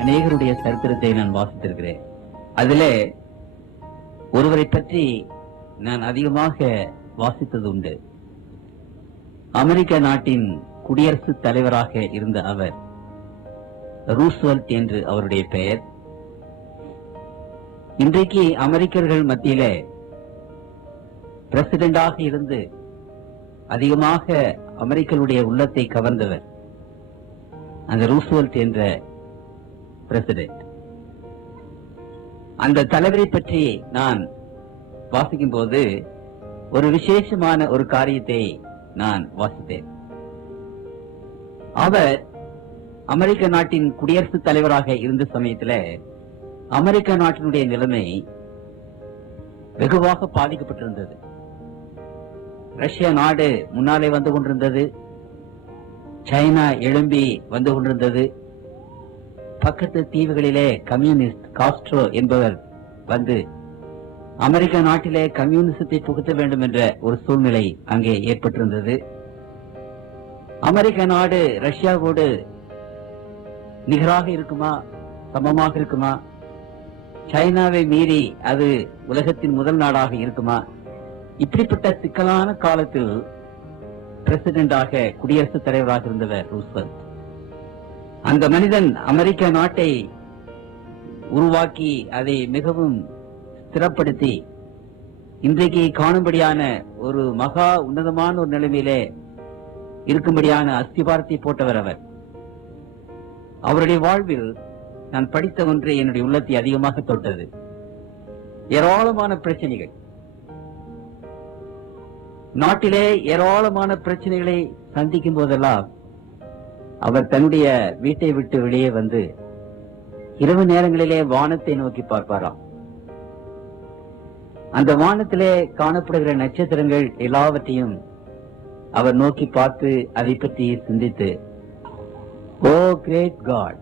அநேகருடைய சரித்திரத்தை நான் வாசித்திருக்கிறேன். அதிலே ஒருவரை பற்றி நான் அதிகமாக வாசித்தது உண்டு. அமெரிக்க நாட்டின் குடியரசுத் தலைவராக இருந்த அவர், ரூஸ்வெல்ட் என்று அவருடைய பெயர். இன்றைக்கு அமெரிக்கர்கள் மத்தியிலே பிரசிடென்டாக இருந்து அதிகமாக அமெரிக்கர்களுடைய உள்ளத்தை கவர்ந்தவர் அந்த ரூஸ்வெல்ட் என்ற பிரசிடென்ட். அந்த தலைவரை பற்றி நான் வாசிக்கும் போது ஒரு விசேஷமான ஒரு காரியத்தை நான் வாசித்தேன். அவர் அமெரிக்க நாட்டின் குடியரசுத் தலைவராக இருந்த சமயத்தில் அமெரிக்க நாட்டினுடைய நிலைமை வெகுவாக பாதிக்கப்பட்டிருந்தது. ரஷ்யா நாடு முன்னாலே வந்து கொண்டிருந்தது, சைனா எழும்பி வந்து கொண்டிருந்தது. பக்கத்து தீவுகளிலே கம்யூனிஸ்ட் காஸ்ட்ரோ என்பவர் வந்து அமெரிக்க நாட்டிலே கம்யூனிசத்தை புகுத்த வேண்டும் என்ற ஒரு சூழ்நிலை அங்கே ஏற்பட்டிருந்தது. அமெரிக்க நாடு ரஷ்யாவோடு நிகராக இருக்குமா, சமமாக இருக்குமா, சைனாவை மீறி அது உலகத்தின் முதல் நாடாக இருக்குமா? இப்படிப்பட்ட சிக்கலான காலத்தில் பிரசிடென்டாக குடியரசுத் தலைவராக இருந்தவர் ரூஸ்வெல்ட். அந்த மனிதன் அமெரிக்க நாட்டை உருவாக்கி அதை மிகவும் ஸ்திரப்படுத்தி இன்றைக்கு காணும்படியான ஒரு மகா உன்னதமான ஒரு நிலைமையிலே இருக்கும்படியான அஸ்திபாரத்தை போட்டவர் அவர். அவருடைய வாழ்வில் நான் படித்த ஒன்று என்னுடைய உள்ளத்தை அதிகமாக தொட்டது. ஏராளமான பிரச்சனைகள், நாட்டிலே ஏராளமான பிரச்சனைகளை சந்திக்கும் போதெல்லாம் அவர் தன்னுடைய வீட்டை விட்டு வெளியே வந்து இரவு நேரங்களிலே வானத்தை நோக்கி பார்ப்பாராம். அந்த வானத்திலே காணப்படுகிற நட்சத்திரங்கள் எல்லாவற்றையும் அவர் நோக்கி பார்த்து அதை பற்றி சிந்தித்து, ஓ கிரேட் காட்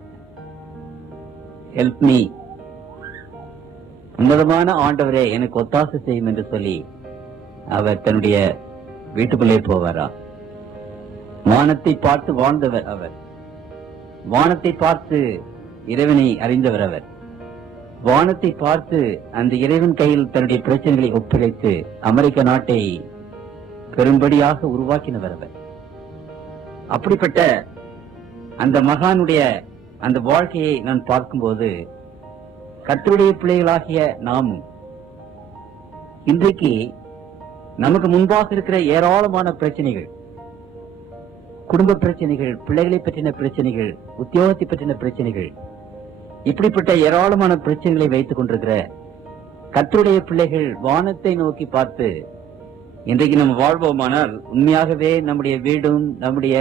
ஹெல்ப் மீ, உன்னதமான ஆண்டவரே எனக்கு ஒத்தாசை செய்யும் என்று சொல்லி அவர் தன்னுடைய வீட்டுக்குள்ளே போவாரா. வானத்தை பார்த்து வாழ்ந்தவர் அவர். வானத்தை பார்த்து இறைவனை அறிந்தவர் அவர். வானத்தை பார்த்து அந்த இறைவன் கையில் தன்னுடைய பிரச்சனைகளை ஒப்படைத்து அமெரிக்க நாட்டை பெரும்படியாக உருவாக்கினவர் அவர். அப்படிப்பட்ட அந்த மகானுடைய அந்த வாழ்க்கையை நான் பார்க்கும்போது கர்த்தருடைய பிள்ளைகளாகிய நாமும் இன்றைக்கு நமக்கு முன்பாக இருக்கிற ஏராளமான பிரச்சனைகள், குடும்ப பிரச்சனைகள், பிள்ளைகளை பற்றின பிரச்சனைகள், உத்தியோகத்தை பற்றின பிரச்சனைகள், இப்படிப்பட்ட ஏராளமான பிரச்சனைகளை வைத்துக் கொண்டிருக்கிற கர்த்தருடைய பிள்ளைகள் வானத்தை நோக்கி பார்த்து இன்றைக்கு நம்ம வாழ்வோமானால் உண்மையாகவே நம்முடைய வீடும் நம்முடைய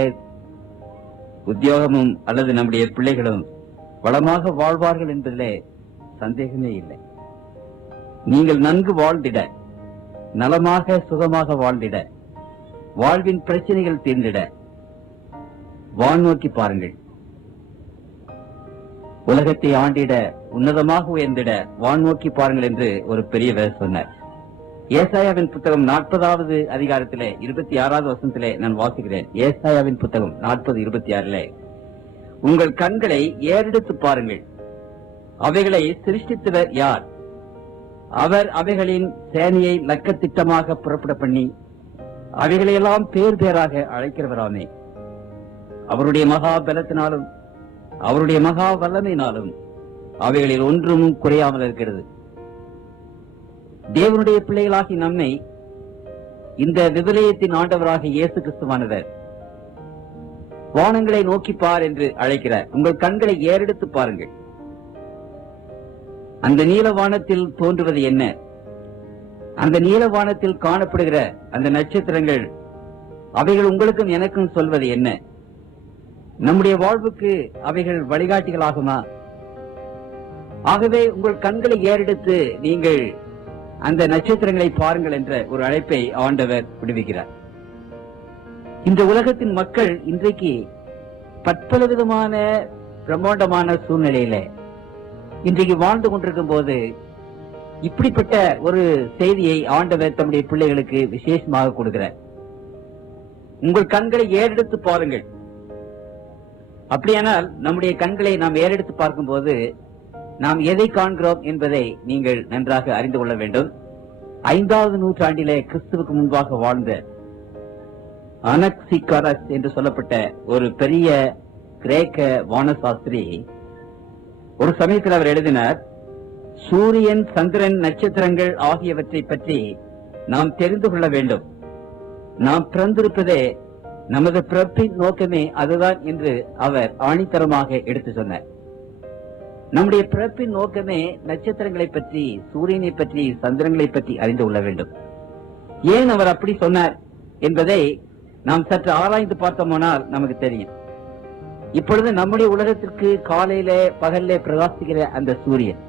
உத்தியோகமும் அல்லது நம்முடைய பிள்ளைகளும் வளமாக வாழ்வார்கள் என்பதிலே சந்தேகமே இல்லை. நீங்கள் நன்கு வாழ்ந்திட, நலமாக சுகமாக வாழ்ந்திட, வாழ்வின் பிரச்சனைகள் தீர்ந்திட வான் நோக்கி பாருங்கள். உலகத்தை ஆண்டிட, உன்னதமாக உயர்ந்திட வான் நோக்கி பாருங்கள் என்று ஒரு பெரியவர் சொன்னார். ஏசாயாவின் புத்தகம் 40வது அதிகாரத்திலே 26வது வசனத்திலே நான் வாசிக்கிறேன். ஏசாயாவின் புத்தகம் 40:26 உங்கள் கண்களை ஏறெடுத்து பாருங்கள், அவைகளை சிருஷ்டித்தவர் யார்? அவர் அவைகளின் சேனையை லக்கத்திட்டமாக புறப்பட பண்ணி அவைகளையெல்லாம் பேர் பேராக அழைக்கிறவராமே. அவருடைய மகா பலத்தினாலும் அவருடைய மகா வல்லமையினாலும் அவைகளில் ஒன்றும் குறையாமல் இருக்கிறது. தேவனுடைய பிள்ளைகளாகி நம்மை இந்த விவிலியத்தின் ஆண்டவராக இயேசு கிறிஸ்துவானவர் வானங்களை நோக்கி பார் என்று அழைக்கிறார். உங்கள் கண்களை ஏறெடுத்து பாருங்கள். அந்த நீலவானத்தில் தோன்றுவது என்ன? அந்த நீலவானத்தில் காணப்படுகிற அந்த நட்சத்திரங்கள் அவைகள் உங்களுக்கும் எனக்கும் சொல்வது என்ன? நம்முடைய வாழ்வுக்கு அவைகள் வழிகாட்டிகளாகுமா? ஆகவே உங்கள் கண்களை ஏறெடுத்து நீங்கள் அந்த நட்சத்திரங்களை பாருங்கள் என்ற ஒரு அழைப்பை ஆண்டவர் விடுவிக்கிறார். இந்த உலகத்தின் மக்கள் இன்றைக்கு பற்பல விதமான பிரம்மாண்டமான சூழ்நிலையில இன்றைக்கு வாழ்ந்து கொண்டிருக்கும் போது இப்படிப்பட்ட ஒரு செய்தியை ஆண்டவர் தம்முடைய பிள்ளைகளுக்கு விசேஷமாக கொடுக்கிறார். உங்கள் கண்களை ஏறெடுத்து பாருங்கள், அப்படியானால் நம்முடைய கண்களை நாம் ஏறெடுத்து பார்க்கும்போது நாம் எதை காண்கிறோம் என்பதை நீங்கள் நன்றாக அறிந்து கொள்ள வேண்டும். 5வது நூற்றாண்டிலே கிறிஸ்துவுக்கு முன்பாக வாழ்ந்த அனக்சிகாரஸ் என்று சொல்லப்பட்ட ஒரு பெரிய கிரேக்க வானசாஸ்திரி ஒரு சமயத்தில் அவர் எழுதினார், சூரியன், சந்திரன், நட்சத்திரங்கள் ஆகியவற்றை பற்றி நாம் தெரிந்து கொள்ள வேண்டும். நாம் பிறந்திருப்பதே, நமது பிறப்பின் நோக்கமே அதுதான் என்று அவர் ஆணித்தரமாக எடுத்து சொன்னார். நம்முடைய பிறப்பின் நோக்கமே நட்சத்திரங்களை பற்றி, சூரியனை பற்றி, சந்திரங்களை பற்றி அறிந்து கொள்ள வேண்டும். ஏன் அவர் அப்படி சொன்னார் என்பதை நாம் சற்று ஆராய்ந்து பார்த்தோமானால் நமக்கு தெரியும். இப்பொழுது நம்முடைய உலகத்திற்கு காலையிலே பகல்லே பிரகாசிக்கிற அந்த சூரியன்,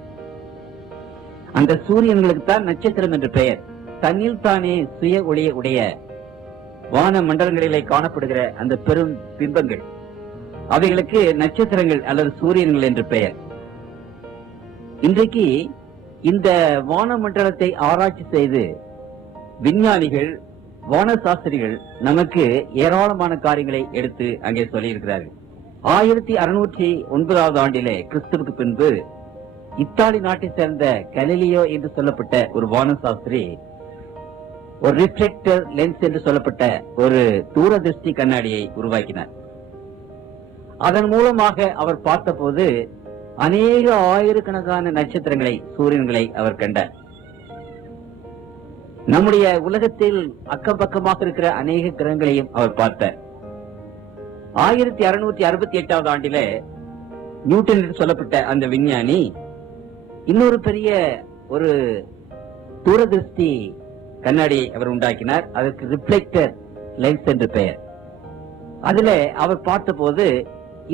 அந்த சூரியன்களுக்கு தான் நட்சத்திரம் என்று பெயர். தன்னில் தானே சுய ஒளியை உடைய வான மண்டலங்களிலே காணப்படுகிற அந்த பெரும் பிம்பங்கள், அவைகளுக்கு நட்சத்திரங்கள் அல்லது சூரியன்கள் என்று பெயர். இன்றைக்கு இந்த வான மண்டலத்தை ஆராய்ச்சி செய்து விஞ்ஞானிகள், வானசாஸ்திரிகள் நமக்கு ஏராளமான காரியங்களை எடுத்து அங்கே சொல்லியிருக்கிறார்கள். 1609வது ஆண்டிலே கிறிஸ்துவுக்கு பின்பு இத்தாலி நாட்டை சேர்ந்த கலிலியோ என்று சொல்லப்பட்ட ஒரு வானசாஸ்திரி ஒரு ரிஃப்ளெக்டர் லென்ஸ் என்று சொல்லப்பட்ட ஒரு தூரதிருஷ்டி கண்ணாடியை உருவாக்கினார். அதன் மூலமாக அவர் பார்த்தபோது அநேக ஆயிரக்கணக்கான நட்சத்திரங்களை, சூரியன்களை அவர் கண்டார். நம்முடைய உலகத்தில் அக்கம் பக்கமாக இருக்கிற அநேக கிரகங்களையும் அவர் பார்த்தார். 1668வது ஆண்டிலே நியூட்டன் என்று சொல்லப்பட்ட அந்த விஞ்ஞானி இன்னொரு பெரிய ஒரு தூரதிருஷ்டி கண்ணாடியை அவர் உண்டாக்கினார். அதற்கு ரிஃப்ளெக்டர் லென்ஸ் என்று பெயர். அதுல அவர் பார்த்தபோது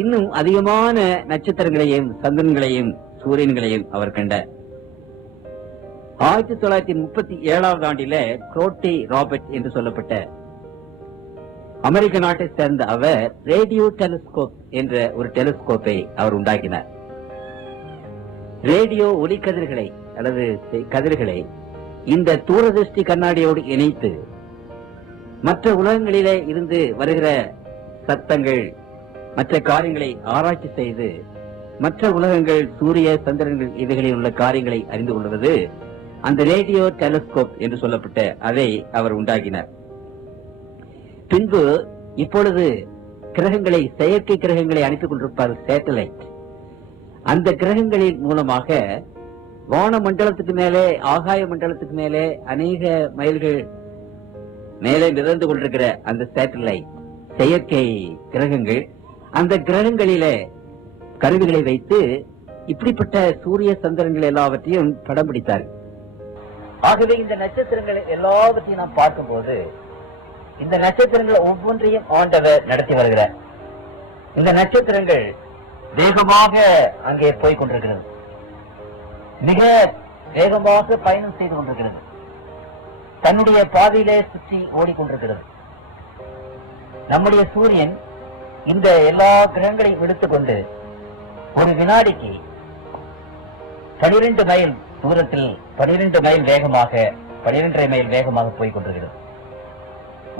இன்னும் அதிகமான நட்சத்திரங்களையும், சந்திரன்களையும், சூரியன்களையும் அவர் கண்டார். 1937வது ஆண்டிலே குரோட்டி ராபர்ட் என்று சொல்லப்பட்ட அமெரிக்க நாட்டை சேர்ந்த அவர் ரேடியோ டெலிஸ்கோப் என்ற ஒரு டெலிஸ்கோப்பை அவர் உண்டாக்கினார். ரேடியோ ஒளிக்கதிர்களை அல்லது கதிர்களை இந்த தூரதிருஷ்டி கண்ணாடியோடு இணைத்து மற்ற உலகங்களிலே இருந்து வருகிற சத்தங்கள், மற்ற காரியங்களை ஆராய்ச்சி செய்து மற்ற உலகங்கள், சூரிய, சந்திரன்கள் இவைகளில் உள்ள காரியங்களை அறிந்து கொள்வது அந்த ரேடியோ டெலிஸ்கோப் என்று சொல்லப்பட்ட அதை அவர் உண்டாக்கினார். பின்பு இப்பொழுது கிரகங்களை, செயற்கை கிரகங்களை அனுப்பிக் கொண்டிருப்பார் சேட்டலைட். அந்த கிரகங்களின் மூலமாக வான மண்டலத்துக்கு மேலே, ஆகாய மண்டலத்துக்கு மேலே அநேக மைல்கள் மேலே மிதந்து கொண்டிருக்கிற அந்த சேட்டலைட், செயற்கை கிரகங்கள், அந்த கிரகங்களிலே கருவிகளை வைத்து இப்படிப்பட்ட சூரிய சந்திரன்கள் எல்லாவற்றையும் படம் பிடித்தார்கள். ஆகவே இந்த நட்சத்திரங்கள் எல்லாவற்றையும் நாம் பார்க்கும்போது இந்த நட்சத்திரங்கள் ஒவ்வொன்றையும் ஆண்டவர் நடத்தி வருகிறார். இந்த நட்சத்திரங்கள் வேகமாக அங்கே போய் கொண்டிருக்கிறது, மிக வேகமாக பயணம் செய்து கொண்டிருக்கிறது, தன்னுடைய பாதையிலே சுற்றி ஓடிக்கொண்டிருக்கிறது. நம்முடைய சூரியன் இந்த எல்லா கிரகங்களையும் எடுத்துக்கொண்டு ஒரு வினாடிக்கு 12 மைல் தூரத்தில் 12 மைல் வேகமாக 12.5 மைல் வேகமாக போய் கொண்டிருக்கிறது.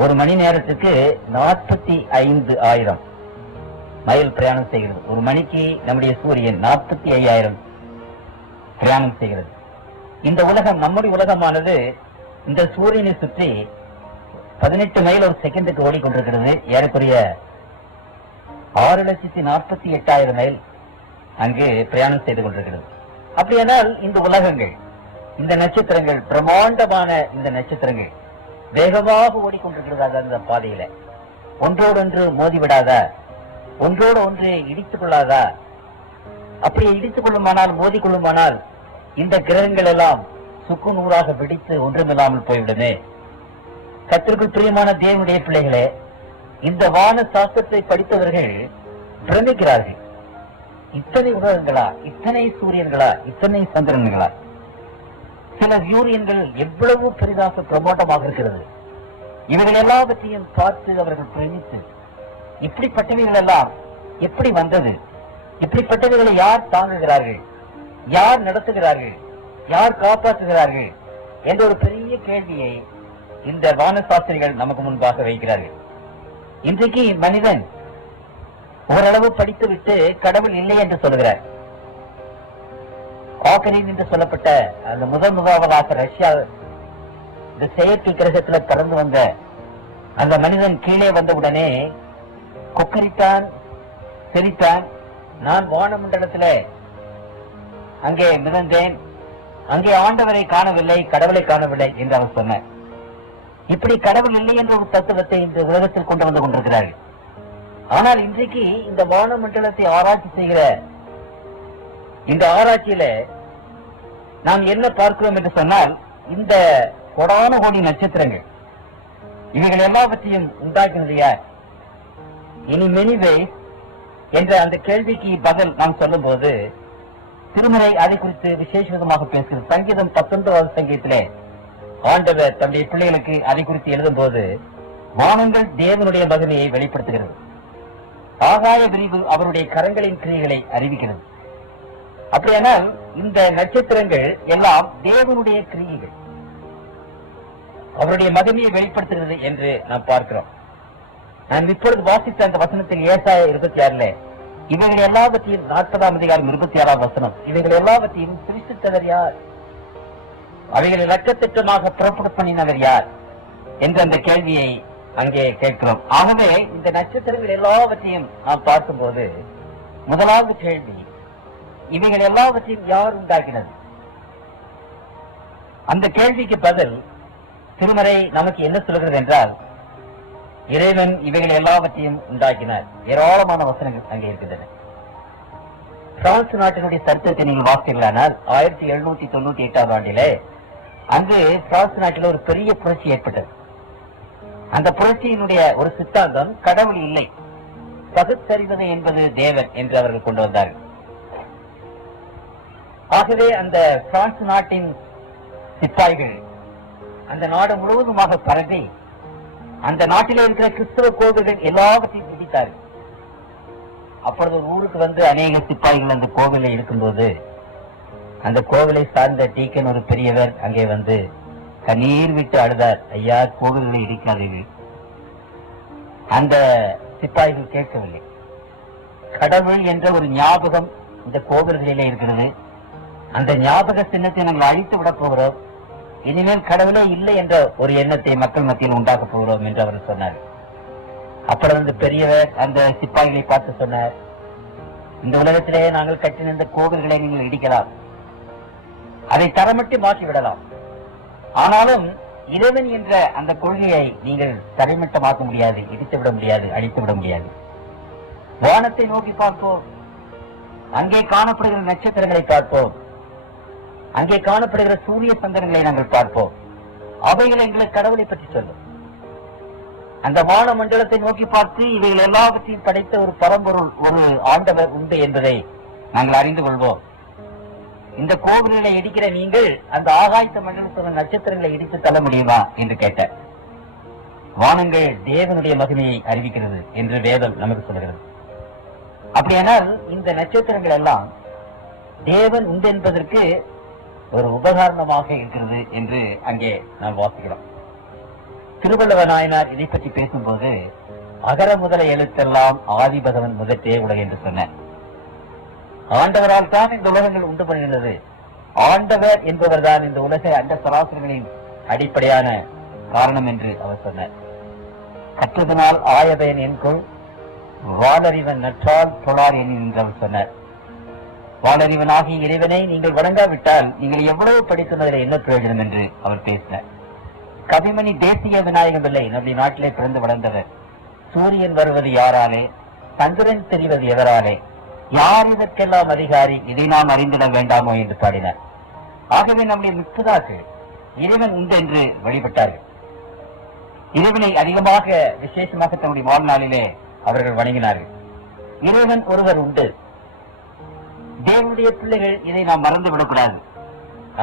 ஒரு மணி நேரத்துக்கு 45,000 மைல் பிரயாணம் செய்கிறது. ஒரு மணிக்கு நம்முடைய சூரியன் 45,000 பிரயாணம் செய்கிறது. இந்த உலகம், நம்முடைய உலகமானது இந்த சூரியனை சுற்றி 18 மைல் ஒரு செகண்டுக்கு ஓடிக்கொண்டிருக்கிறது. ஏறக்குறைய 6,48,000 மைல் அங்கு பிரயாணம் செய்து கொண்டிருக்கிறது. அப்படியானால் இந்த உலகங்கள், இந்த நட்சத்திரங்கள், பிரம்மாண்டமான இந்த நட்சத்திரங்கள் வேகமாக ஓடிக்கொண்டிருக்கிறது. அந்த பாதையில ஒன்றோடொன்று மோதிவிடாதா, ஒன்றோடு ஒன்று இடித்துக் கொள்ளாதா? அப்படி இடித்துக் கொள்ளுமானால், மோதிக்கொள்ளுமானால் இந்த கிரகங்கள் எல்லாம் சுக்கு நூறாக வெடித்து ஒன்றுமில்லாமல் போய்விடுமே. கர்த்தருக்குள் பிரியமான தேவனுடைய பிள்ளைகளே, இந்த வான சாஸ்திரத்தை படித்தவர்கள் பிரமிக்கிறார்கள். இத்தனை உலகங்களா, இத்தனை சூரியன்களா, இத்தனை சந்திரன்களா? சில யூரியன்கள் எவ்வளவு பெரிதாக பிரமாண்டமாக இருக்கிறது. இவர்கள் எல்லாவற்றையும் பார்த்து அவர்கள் பிரமித்து, இப்படிப்பட்டவைகள் எல்லாம் எப்படி வந்தது? இப்படிப்பட்டவைகளை யார் தாங்குகிறார்கள்? யார் நடத்துகிறார்கள்? யார் காப்பாற்றுகிறார்கள்? என்ற ஒரு பெரிய கேள்வியை இந்த வானசாஸ்திரிகள் நமக்கு முன்பாக வைக்கிறார்கள். இன்றைக்கு மனிதன் ஓரளவு படித்து விட்டு கடவுள் இல்லை என்று சொல்லுகிறார். காக்கரின் என்று சொல்லப்பட்ட அந்த முதலாவதாக ரஷ்யா இந்த செயற்கை கிரகத்துல பறந்து வந்த அந்த மனிதன் கீழே வந்தவுடனே கொக்கரித்தான், செரித்தான். நான் வானமண்டலத்துல அங்கே மிதந்தேன், அங்கே ஆண்டவரை காணவில்லை, கடவுளை காணவில்லை என்று அவர் சொன்னார். இப்படி கடவுள் இல்லை என்ற ஒரு தத்துவத்தை இந்த உலகத்தில் கொண்டு வந்து கொண்டிருக்கிறார்கள். ஆனால் இன்றைக்கு இந்த வானமண்டலத்தை ஆராய்ச்சி செய்கிற இந்த ஆராய்ச்சியில நாம் என்ன பார்க்கிறோம் என்று சொன்னால், இந்த கோடான கோடி நட்சத்திரங்கள் இவைகள் எல்லாவற்றையும் உண்டாக்கினது யார்? இனி மெனிவே என்ற அந்த கேள்விக்கு பதில் நாம் சொல்லும் போது திருமறை அதை குறித்து விசேஷ விதமாக பேசுகிறது. சங்கீதம் 19வது சங்கீதத்திலே ஆண்டவர் தன்னுடைய பிள்ளைகளுக்கு அதை குறித்து எழுதும் போது வானங்கள் தேவனுடைய மகிமையை வெளிப்படுத்துகிறது, ஆகாய விரிவு அவருடைய கரங்களின் கிரியைகளை அறிவிக்கிறது. அப்படியானால் இந்த நட்சத்திரங்கள் எல்லாம் தேவனுடைய கிரியைகள், அவருடைய மகிமையை வெளிப்படுத்துகிறது என்று நாம் பார்க்கிறோம். நான் இப்பொழுது வாசித்த அந்த வசனத்தில் ஏசாயா 26 இவைகள் எல்லாவற்றையும் 40ஆம் அதிகாரம் 26ஆம் வசனம், இவைகள் எல்லாவற்றையும் சிருஷ்டித்தவர் யார்? அவைகளை இலக்கத்திட்டமாக புறப்பட பண்ணினவர் யார் என்ற அந்த கேள்வியை அங்கே கேட்கிறோம். ஆகவே இந்த நட்சத்திரங்கள் எல்லாவற்றையும் நாம் பார்க்கும்போது முதலாவது கேள்வி, இவைகள் எல்லாவற்றையும் யார் உண்டாக்கினது? அந்த கேள்விக்கு பதில் திருமறை நமக்கு என்ன சொல்கிறது என்றால், இறைவன் இவைகள் எல்லாவற்றையும் உண்டாக்கினார். ஏராளமான வசனங்கள் அங்கே இருக்கின்றன. பிரான்ஸ் நாட்டினுடைய சரித்திரத்தை நீங்கள் வாசித்தீர்களானால் 1798ஆம் ஆண்டிலே அங்கு பிரான்ஸ் நாட்டில் ஒரு பெரிய புரட்சி ஏற்பட்டது. அந்த புரட்சியினுடைய ஒரு சித்தாந்தம் கடவுள் இல்லை, பகுத்தறிவது என்பது தேவன் என்று அவர்கள் கொண்டு வந்தார்கள். ஆகவே அந்த பிரான்ஸ் நாட்டின் சிப்பாய்கள் அந்த நாடு முழுவதுமாக பரவி அந்த நாட்டில் இருக்கிற கிறிஸ்தவ கோவில்கள் எல்லாவற்றையும் பிடித்தார்கள். அப்பொழுது ஒரு ஊருக்கு வந்து அநேக சிப்பாய்கள் அந்த கோவிலை இருக்கும்போது அந்த கோவிலை சார்ந்த டீக்கன் ஒரு பெரியவர் அங்கே வந்து கண்ணீர் விட்டு அழுதார், ஐயா கோவில்களை இடிக்காதீர்கள். அந்த சிப்பாய்கள் கேட்கவில்லை. கடவுள் என்ற ஒரு ஞாபகம் இந்த கோவில்களிலே இருக்கிறது, அந்த ஞாபக சின்னத்தை நாங்கள் அழித்து விட போகிறோம், இனிமேல் கடவுளே இல்லை என்ற ஒரு எண்ணத்தை மக்கள் மத்தியில் உண்டாக்க போகிறோம் என்று அவர் சொன்னார். அப்புறம் அந்த பெரியவர் அந்த சிப்பாய்களை பார்த்து சொன்னார், இந்த உலகத்திலே நாங்கள் கட்டின இந்த கோவில்களை நீங்கள் இடிக்கலாம், அதை தரமட்டி மாற்றி விடலாம், ஆனாலும் இறைவன் என்ற அந்த கொள்கையை நீங்கள் தரைமட்டமாக்க முடியாது, இடித்து விட முடியாது, அழித்து விட முடியாது. வானத்தை நோக்கி பார்ப்போம், அங்கே காணப்படுகிற நட்சத்திரங்களை பார்ப்போம், அங்கே காணப்படுகிற சூரிய சந்திரங்களை நாங்கள் பார்ப்போம், அவைகள் எங்களுக்கு கடவுளை பற்றி சொல்லும். அந்த வான மண்டலத்தை நோக்கி பார்த்து இவைகள் எல்லாவற்றையும் படைத்த ஒரு பரம்பொருள், ஒரு ஆண்டவர் உண்டு என்பதை நாங்கள் அறிந்து கொள்வோம். இந்த கோவில்களை இடிக்கிற நீங்கள் அந்த ஆகாயத்த மண்டலத்தில் நட்சத்திரங்களை இடித்து தள்ள முடியுமா என்று கேட்டார். வானங்கள் தேவனுடைய மகிமையை அறிவிக்கிறது என்று வேதம் நமக்கு சொல்கிறது. அப்படியானால் இந்த நட்சத்திரங்கள் எல்லாம் தேவன் உண்டு என்பதற்கு ஒரு உபகாரணமாக இருக்கிறது என்று அங்கே நாம் வாசிக்கிறோம். திருவள்ளுவ நாயனார் இதை பற்றி பேசும்போது அகர முதல எழுத்தெல்லாம் ஆதி பகவன் முதற்றே உலகு என்று சொன்னார். ஆண்டவரால் தான் இந்த உலகங்கள் உண்டு பண்ணுகிறது, ஆண்டவர் என்பவர் தான் இந்த உலக அந்த சராசரிகளின் அடிப்படையான காரணம் என்று அவர் சொன்னார். கற்றதனால் ஆயபயன் என்கொள் வாளறிவன் நற்றால் தொழார் என்று அவர் சொன்னார். வாளறிவனாகிய இறைவனை நீங்கள் வணங்காவிட்டால் நீங்கள் எவ்வளவு படித்துள்ளதில் என்ன பிரயோஜனம் என்று அவர் பேசினார். கவிமணி தேசிய விநாயகம் பிள்ளை நம்முடைய நாட்டிலே பிறந்து வளர்ந்தவர். சூரியன் வருவது யாராலே, சந்திரன் தெரிவது எவராலே, யார் இதற்கெல்லாம் அதிகாரி, இதை நாம் அறிந்திட வேண்டாமோ என்று பாடினார். ஆகவே நம்முடைய முற்பதாக்கள் இறைவன் உண்டு என்று வழிபட்டார்கள். இறைவனை அதிகமாக விசேஷமாக தன்னுடைய வாழ்நாளிலே அவர்கள் வணங்கினார்கள். இறைவன் ஒருவர் உண்டு, தேவனுடைய பிள்ளைகள் இதை நாம் மறந்துவிடக்கூடாது.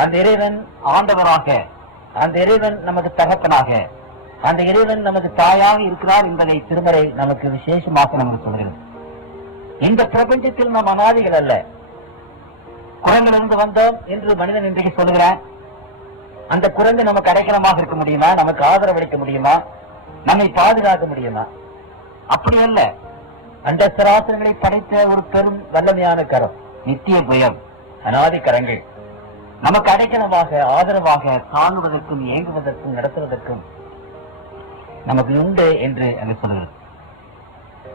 அந்த இறைவன் ஆண்டவராக, அந்த இறைவன் நமக்கு தகப்பனாக, அந்த இறைவன் நமக்கு தாயாக இருக்கிறார் என்பதை திருமறை நமக்கு விசேஷமாக நமக்கு சொல்கிறது. இந்த பிரபஞ்சத்தில் நாம் அனாதிகள் அல்ல, குரங்கிலிருந்து வந்தோம் என்று மனிதன் இன்றைக்கு சொல்லுகிறான். அந்த குரங்கு நமக்கு அடைக்கலமாக இருக்க முடியுமா, நமக்கு ஆதரவளிக்க முடியுமா, நம்மை பாதுகாக்க முடியுமா? அப்படி அல்ல. அந்த சராசரங்களை படைத்த ஒரு பெரும் வல்லமையான கரம், நித்திய புயம், அநாதி கரங்கள் நமக்கு அடைக்கலமாக, ஆதரவாக தாங்குவதற்கும் இயங்குவதற்கும் நடத்துவதற்கும் நமக்கு உண்டு என்று அங்கு சொல்கிறது.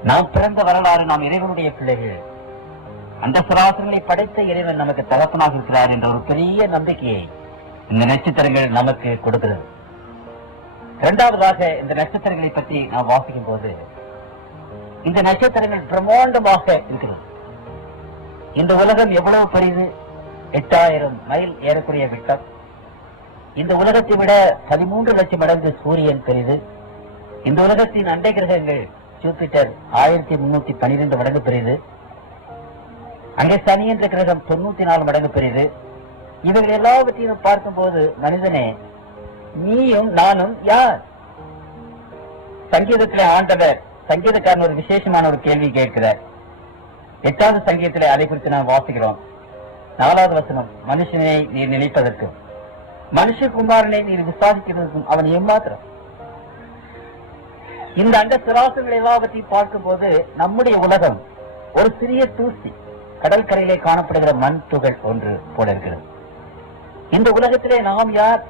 நாம் பிறந்த வரலாறு, நாம் இறைவனுடைய பிள்ளைகள், அந்த சராசரங்களை படைத்த இறைவன் நமக்கு தகப்பனாக இருக்கிறார் என்ற ஒரு பெரிய நம்பிக்கையை இந்த நட்சத்திரங்கள் நமக்கு கொடுக்கிறது. இரண்டாவதாக, இந்த நட்சத்திரங்களை பற்றி நாம் வாசிக்கும் போது இந்த நட்சத்திரங்கள் பிரம்மாண்டமாக இருக்கிறது. இந்த உலகம் எவ்வளவு பெரியது? 8000 மைல் ஏறக்கூடிய விட்டம். இந்த உலகத்தை விட 13 லட்சம் மடங்கு சூரியன் பெரிது. இந்த உலகத்தின் அண்டை கிரகங்கள் ஜூபிட்டர் 1312 மடங்கு பெரிது. அங்கே சனி என்ற கிரகம் 94 மடங்கு பெரிது. இவர்கள் எல்லாவற்றையும் பார்க்கும் போது, மனிதனே, நீயும் நானும் யார்? சங்கீதத்திலே ஆண்டவர் சங்கீதக்காரன் ஒரு விசேஷமான ஒரு கேள்வி கேட்கிறார். 8வது சங்கீதத்திலே அதை குறித்து நாம் வாசிக்கிறோம். 4வது வசனம், மனுஷனை நீர் நினைப்பதற்கும் மனுஷகுமாரனை நீர் விசாரிக்கிறதுக்கும் அவன் ஏமாத்திரம். இந்த அண்ட சராசரங்கள் எல்லாவற்றையும் பார்க்கும் போது நம்முடைய உலகம் ஒரு சிறிய தூசி, கடற்கரையிலே காணப்படுகிற மண் துகள் ஒன்று போல இருக்கிறது. இந்த உலகத்திலே நாம் யார்?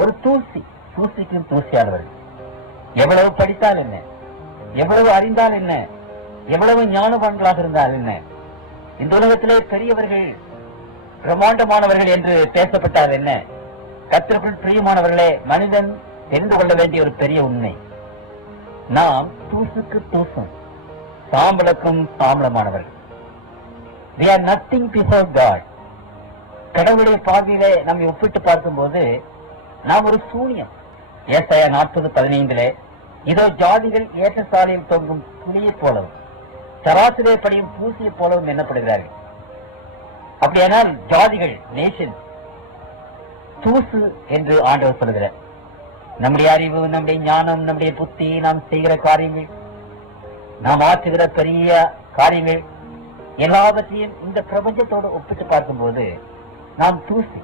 ஒரு தூசி, தூசிக்கும் தூசியானவர்கள். எவ்வளவு படித்தால் என்ன, எவ்வளவு அறிந்தால் என்ன, எவ்வளவு ஞானவான்களாக இருந்தால் என்ன, இந்த உலகத்திலே பெரியவர்கள், பிரம்மாண்டமானவர்கள் என்று பேசப்பட்டால் என்ன? கர்த்தருக்குள் பிரியமானவர்களே, மனிதன் தெரிந்து கொள்ள வேண்டிய ஒரு பெரிய உண்மை, நாம் தூசுக்கு தூசும், சாம்பலுக்கும் சாம்பலமானவர்கள். We are nothing before God. கடவுளுடைய பார்வையிலே நம்மை ஒப்பிட்டு பார்க்கும் போது நாம் ஒரு சூனியம். ஏசாயா 40:15 இதோ ஜாதிகள் ஏற்ற சாலையில் தொங்கும் புலியை போலவும் சராசரியை படியும் பூசியை போலவும் எண்ணப்படுகிறார்கள். அப்படியானால் ஜாதிகள், நேஷன், தூசு என்று ஆண்டவர் சொல்கிறார். நம்முடைய அறிவு, நம்முடைய ஞானம், நம்முடைய புத்தி, நாம் செய்கிற காரியங்கள், நாம் ஆற்றுகிற பெரிய காரியங்கள் எல்லாவற்றையும் இந்த பிரபஞ்சத்தோடு ஒப்பிட்டு பார்க்கும்போது நாம் தூசி.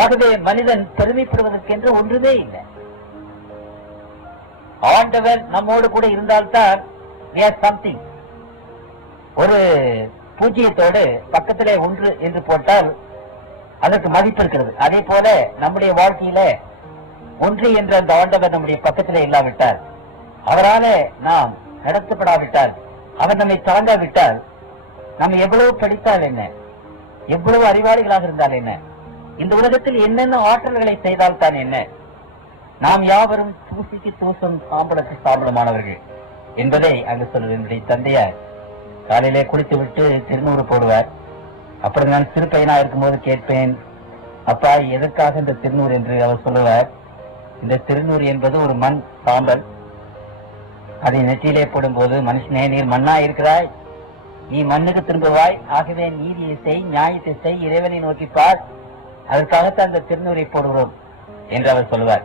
ஆகவே மனிதன் பெருமைப்படுவதற்கென்று ஒன்றுமே இல்லை. ஆண்டவர் நம்மோடு கூட இருந்தால்தான் we are something. ஒரு பூஜ்ஜியத்தோடு பக்கத்திலே 1 என்று போட்டால் அதற்கு மதிப்பு இருக்கிறது. அதே போல நம்முடைய வாழ்க்கையில 1 என்ற அந்த ஆண்டவர் நம்முடைய பக்கத்திலே இல்லாவிட்டால், அவரால் நாம் நடத்தப்படாவிட்டால், அவர் நம்மை தாங்காவிட்டால், நம்ம எவ்வளவு படித்தால் என்ன, எவ்வளவு அறிவாளிகளாக இருந்தால் என்ன, இந்த உலகத்தில் என்னென்ன ஆற்றல்களை செய்தால் தான் என்ன, நாம் யாவரும் தூசிக்கு தூசம், சாம்பலுக்கு சாம்பலமானவர்கள் என்பதை அங்கு சொல்வது. என்னுடைய தந்தையார் காலையிலே குளித்து விட்டு திருநூறு போடுவார். அப்படி நான் சிறு பையனா இருக்கும்போது கேட்பேன், அப்பா எதற்காக இந்த திருநூறு என்று அவர் சொல்லுவார். இந்த திருநூறு என்பது ஒரு மண் சாம்பல். அதை நெற்றியிலே போடும்போது, மனுஷனே நீர் மண்ணா இருக்கிறாய், நீ மண்ணுக்கு திரும்புவாய், ஆகவே நீதியை செய், நியாயத்தை செய், இறைவனை நோக்கிப்பார், அதற்காகத்தான் அந்த திருநூரை போடுகிறோம் என்று அவர் சொல்லுவார்.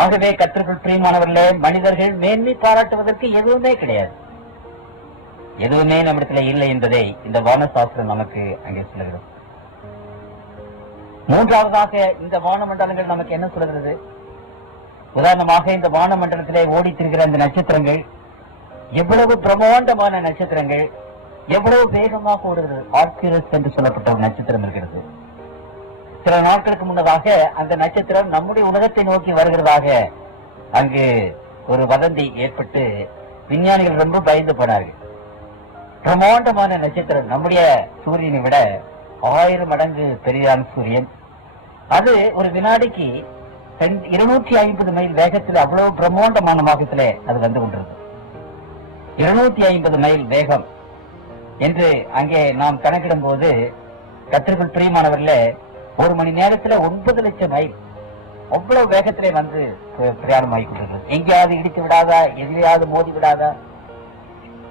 ஆகவே கர்த்தருக்குள் பிரியமானவர்களே, மனிதர்கள் மேன்மை பாராட்டுவதற்கு எதுவுமே கிடையாது, எதுவுமே நம்மிடத்துல இல்லை என்பதை இந்த வானசாஸ்திரம் நமக்கு அங்கே சொல்லுகிறது. மூன்றாவதாக, இந்த வானமண்டலங்கள் நமக்கு என்ன சொல்கிறது? உதாரணமாக, இந்த வானமண்டலத்திலே ஓடி திரிகிற அந்த நட்சத்திரங்கள் எவ்வளவு பிரம்மாண்டமான நட்சத்திரங்கள், எவ்வளவு வேகமாக ஓடுகிறது. ஆர்கிரஸ் என்று சொல்லப்பட்ட ஒரு நட்சத்திரம் இருக்கிறது. சில நாட்களுக்கு முன்னதாக அந்த நட்சத்திரம் நம்முடைய உலகத்தை நோக்கி வருகிறதாக அங்கு ஒரு வதந்தி ஏற்பட்டு விஞ்ஞானிகள் ரொம்ப பயந்து போனார்கள். பிரம்மாண்டமான நட்சத்திரம், நம்முடைய சூரியனை விட 1000 மடங்கு பெரிதான சூரியன். அது ஒரு வினாடிக்கு 250 மைல் வேகத்தில் அவ்வளவு பிரம்மாண்டமான வேகத்திலே அது வந்து கொண்டிருந்தது. 250 மைல் வேகம் என்று அங்கே நாம் கணக்கிடும் போது, கர்த்தருக்குள் பிரியமானவர்களே, ஒரு மணி நேரத்துல 9 லட்சம் மைல் அவ்வளவு வேகத்திலே வந்து பிரயாணம் ஆகி கொண்டிருக்கிறது. எங்கேயாவது இடித்து விடாதா, எதிலையாவது மோதி விடாதா?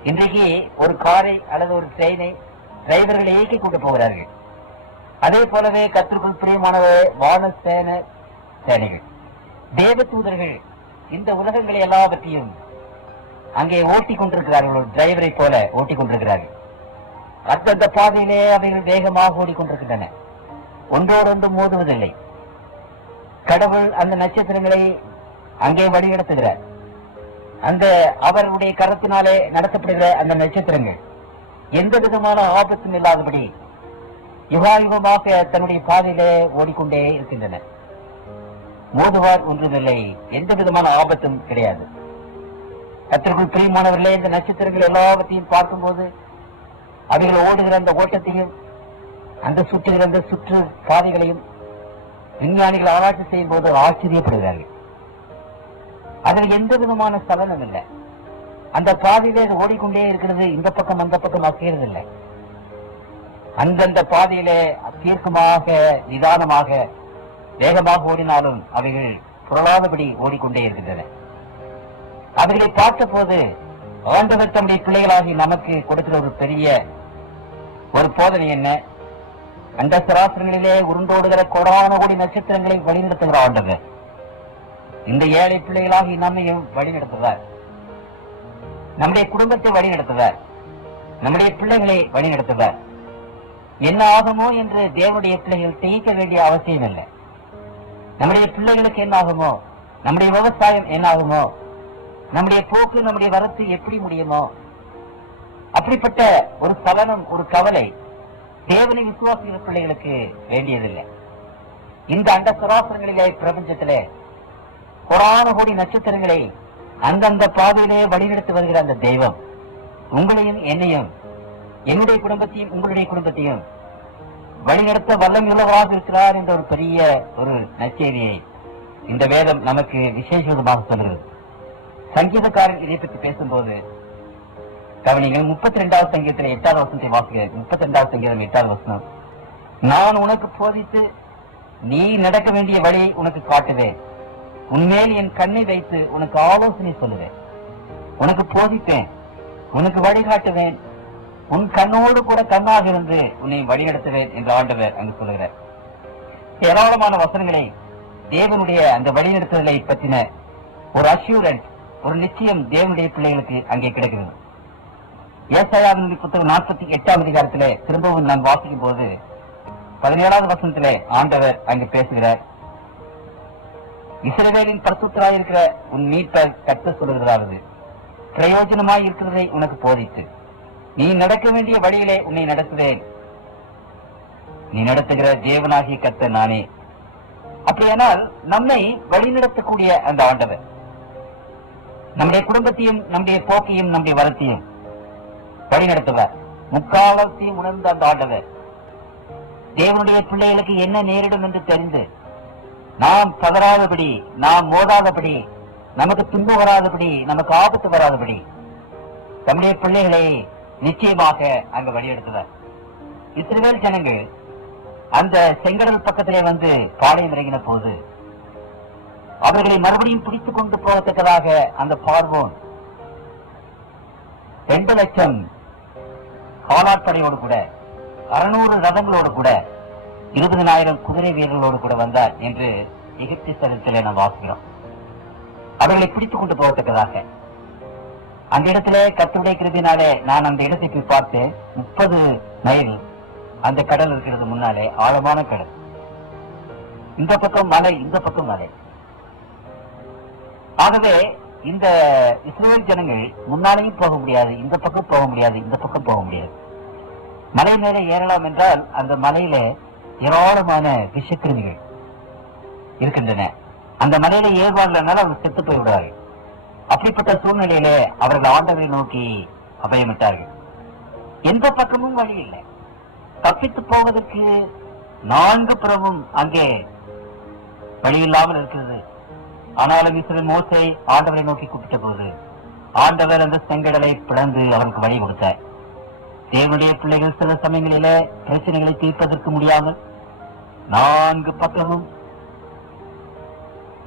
இன்றைக்கு ஒரு காரை அல்லது ஒரு ட்ரெயினை டிரைவர்களை இயக்கி கொண்டு போகிறார்கள். அதே போலவே கர்த்தருக்குள் பிரியமானவர்களே, வான சேனைகள், தேவ தூதர்கள் இந்த உலகங்களை எல்லாவற்றையும் அங்கே ஓட்டி கொண்டிருக்கிறார்கள். ஒரு டிரைவரை போல ஓட்டி கொண்டிருக்கிறார்கள். அந்தந்த பாதையிலே அவைகள் வேகமாக ஓடிக்கொண்டிருக்கின்றன, ஒன்றோடொன்று மோதுவதில்லை. கடவுள் அந்த நட்சத்திரங்களை அங்கே வழிநடத்துகிறார். அந்த அவருடைய கரத்தினாலே நடத்தப்படுகிற அந்த நட்சத்திரங்கள் எந்த விதமான ஆபத்தும் இல்லாதபடி யுகாயுகமாக தன்னுடைய பாதையிலே ஓடிக்கொண்டே இருக்கின்றன. மோதுவார் ஒன்றுமில்லை, எந்த விதமான ஆபத்தும் கிடையாது. கர்த்தருக்குள் பிரியமானவர்களே, இந்த நட்சத்திரங்கள் எல்லாவற்றையும் பார்க்கும்போது அவைகள் ஓடுகிற அந்த ஓட்டத்தையும் அந்த சுற்றுகிற அந்த சுற்று பாதைகளையும் விஞ்ஞானிகள் ஆராய்ச்சி செய்யும் போது ஆச்சரியப்படுகிறார்கள். அதில் எந்த விதமான சலனம் இல்லை. அந்த பாதையிலே அது ஓடிக்கொண்டே இருக்கிறது, இந்த பக்கம் அந்த பக்கம் அசைகிறது இல்லை. அந்தந்த பாதையிலே தீர்க்கமாக நிதானமாக வேகமாக ஓடினாலும் அவைகள் புரளாதபடி ஓடிக்கொண்டே இருக்கின்றன. அவைகளை பார்த்த போது ஆண்டவர் தம்முடைய பிள்ளைகளாகி நமக்கு கொடுக்கிற ஒரு பெரிய ஒரு போதனை என்ன? அந்த சராசரங்களிலே உருண்டோடுகிற கோடான கோடி நட்சத்திரங்களை வழிநடத்துகிற ஆண்டவர் இந்த ஏழை பிள்ளைகளாகி நம்மையும் வழிநடத்துவார். நம்முடைய குடும்பத்தை வழிநடத்துவார், நம்முடைய பிள்ளைகளை வழிநடத்துவார். என்ன ஆகுமோ என்று தேவனுடைய பிள்ளைகள் திகைக்க வேண்டிய அவசியம் இல்லை. நம்முடைய பிள்ளைகளுக்கு என்ன ஆகுமோ, நம்முடைய விவசாயம் என்ன ஆகுமோ, நம்முடைய போக்கு நம்முடைய வரத்து எப்படி முடியுமோ, அப்படிப்பட்ட ஒரு சலனம் ஒரு கவலை தேவனை விசுவாசிக்கிற பிள்ளைகளுக்கு வேண்டியதில்லை. இந்த அண்ட சராசரங்களிலே பிரபஞ்சத்திலே கோடான கோடி நட்சத்திரங்களை அந்தந்த பாதையிலே வழிநடத்தி வருகிற அந்த தெய்வம் உங்களையும் என்னையும் என்னுடைய குடும்பத்தையும் உங்களுடைய குடும்பத்தையும் வழிநடத்த வல்லமையுள்ளவராக இருக்கிறார் என்ற ஒரு பெரிய ஒரு நற்செய்தியை இந்த வேதம் நமக்கு விசேஷமாக சொல்கிறது. சங்கீதக்காரன் இதை பற்றி பேசும்போது கவனிங்கள், 32வது சங்கீதத்தில் 8வது வசனத்தை வாசிக்கிறேன். 32வது சங்கீதம் 8வது வசனம், நான் உனக்கு போதித்து நீ நடக்க வேண்டிய வழியை உனக்கு காட்டுவேன், உன்மேல் என் கண்ணை வைத்து உனக்கு ஆலோசனை சொல்லுவேன், உனக்கு போதிப்பேன், உனக்கு வழிகாட்டுவேன், உன் கண்ணோடு கூட கண்ணாக இருந்து உன்னை வழிநடத்துவேன் என்று ஆண்டவர் அங்கு சொல்லுகிறார். ஏராளமான வசனங்களை தேவனுடைய அந்த வழிநடத்துதலை பற்றின ஒரு அஷ்யூரன்ஸ், ஒரு நிச்சயம் தேவனுடைய பிள்ளைகளுக்கு அங்கே கிடைக்கிறது. ஏசாயாவின் புத்தகம் 48ஆம் அதிகாரத்திலே திரும்பவும் நான் வாசிக்கும் போது 17வது வசனத்திலே ஆண்டவர் அங்கு பேசுகிறார். இஸ்ரவேலின் பரிசுத்தராய் இருக்கிற உன் மீட்பர் கர்த்தர் சொல்லுகிறதாவது, பிரயோஜனமாய் இருக்கிறதை உனக்கு போதித்து நீ நடக்க வேண்டிய வழியிலே உன்னை நடத்துவேன், நீ நடத்துகிற தேவனாகிய கர்த்தர் நானே. அப்படியானால் நம்மை வழிநடத்தக்கூடிய அந்த ஆண்டவர் நம்முடைய குடும்பத்தையும் நம்முடைய போக்கையும் நம்முடைய வரத்தையும் வழிநடத்துவார். முக்காலத்தையும் உணர்ந்த அந்த ஆண்டவர் தேவனுடைய பிள்ளைகளுக்கு என்ன நேரிடும் என்று தெரிந்து நாம் தவறாதபடி, நாம் மோதாதபடி, நமக்கு துன்பம் வராதபடி, நமக்கு ஆபத்து வராதபடி தம்முடைய பிள்ளைகளை நிச்சயமாக அங்கு வழியெடுத்தவர். இஸ்ரவேல் ஜனங்கள் அந்த செங்கடல் பக்கத்திலே வந்து பாளையம் இறங்கின போது அவர்களை மறுபடியும் பிடித்துக் கொண்டு போகத்தக்கதாக அந்த பார்வோன் 2 லட்சம் காலாட்படையோடு கூட 600 ரதங்களோடு கூட 20,000 குதிரை வீரர்களோடு கூட வந்தார் என்று எகிப்து சரித்திலே நாம் வாசிக்கிறோம். அவர்களை பிடித்துக் கொண்டு போகத்தக்கதாக அந்த இடத்திலே கர்த்தருடைய கிருபையினாலே நான் அந்த இடத்தை போய் பார்த்தேன். 30 மைல் அந்த கடல் இருக்கிறது, முன்னாலே ஆழமான கடல், இந்த பக்கம் மலை, இந்த பக்கம் மலை. ஆகவே இந்த இஸ்ரவேல் ஜனங்கள் முன்னாலேயும் போக முடியாது, இந்த பக்கம் போக முடியாது, இந்த பக்கம் போக முடியாது. மலை மேலே ஏறலாம் என்றால் அந்த மலையில ஏராளமான விஷக்கிருமிகள் இருக்கின்றன. அந்த மலையில ஏறுவார்களால் அவங்க செத்து போய்விடுவார்கள். அப்படிப்பட்ட சூழ்நிலையிலே அவர்கள் ஆண்டவரை நோக்கி அபயமிட்டார்கள். எந்த பக்கமும் வழி இல்லை, தப்பித்து போவதற்கு 4 புறமும் அங்கே வழி இல்லாமல் இருக்கிறது. ஆனாலும் இஸ்ரவேல் மோசே ஆண்டவரை நோக்கி கூப்பிட்ட போது ஆண்டவர் அந்த செங்கடலை பிளந்து அவருக்கு வழி கொடுத்தார். தேவனுடைய பிள்ளைகள் சில சமயங்களிலே பிரச்சனைகளை தீர்ப்பதற்கு முடியாமல் 4 பக்கமும்